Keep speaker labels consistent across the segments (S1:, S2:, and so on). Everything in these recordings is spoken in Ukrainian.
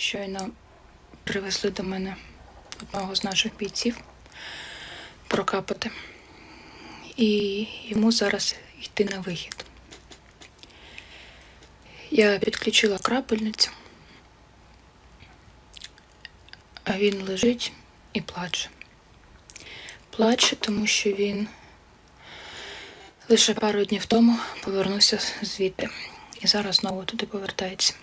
S1: Щойно привезли до мене одного з наших бійців прокапати. І йому зараз йти на вихід. Я підключила крапельницю, а він лежить і плаче. Плаче, тому що він лише пару днів тому повернувся звідти і зараз знову туди повертається.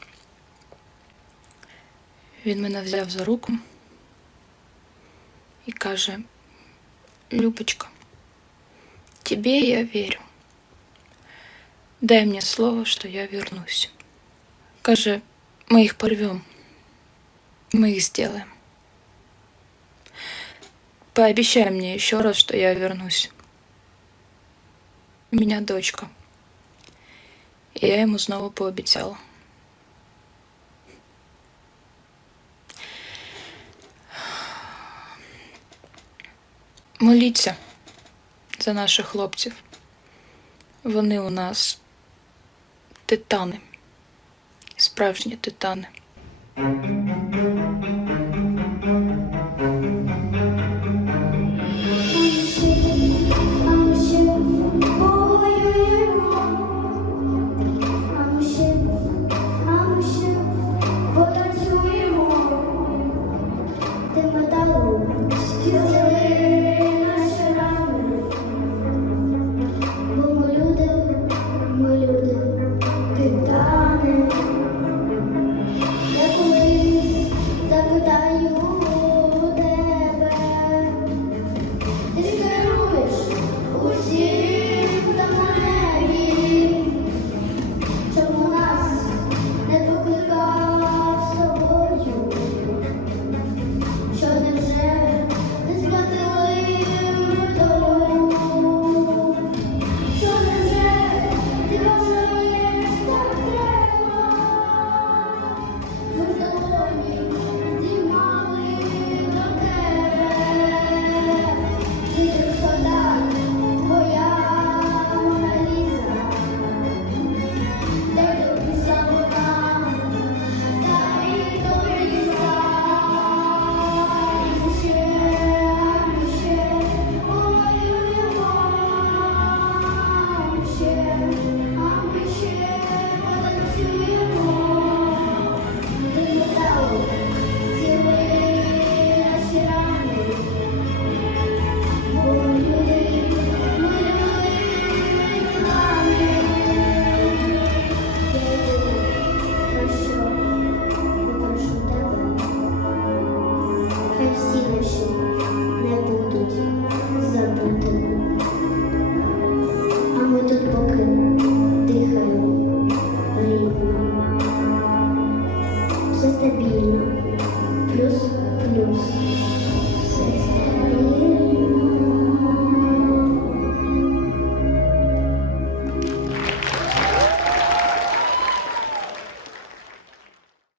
S1: Він мене взяв за руку і каже: Любочка, тебе я верю. Дай мне слово, что я вернусь. Каже, мы их порвем. Мы их сделаем. Пообещай мне еще раз, что я вернусь. У меня дочка. И я ему снова пообещала. Моліться за наших хлопців. Вони у нас титани. Справжні титани.
S2: Thank you. Matthews News.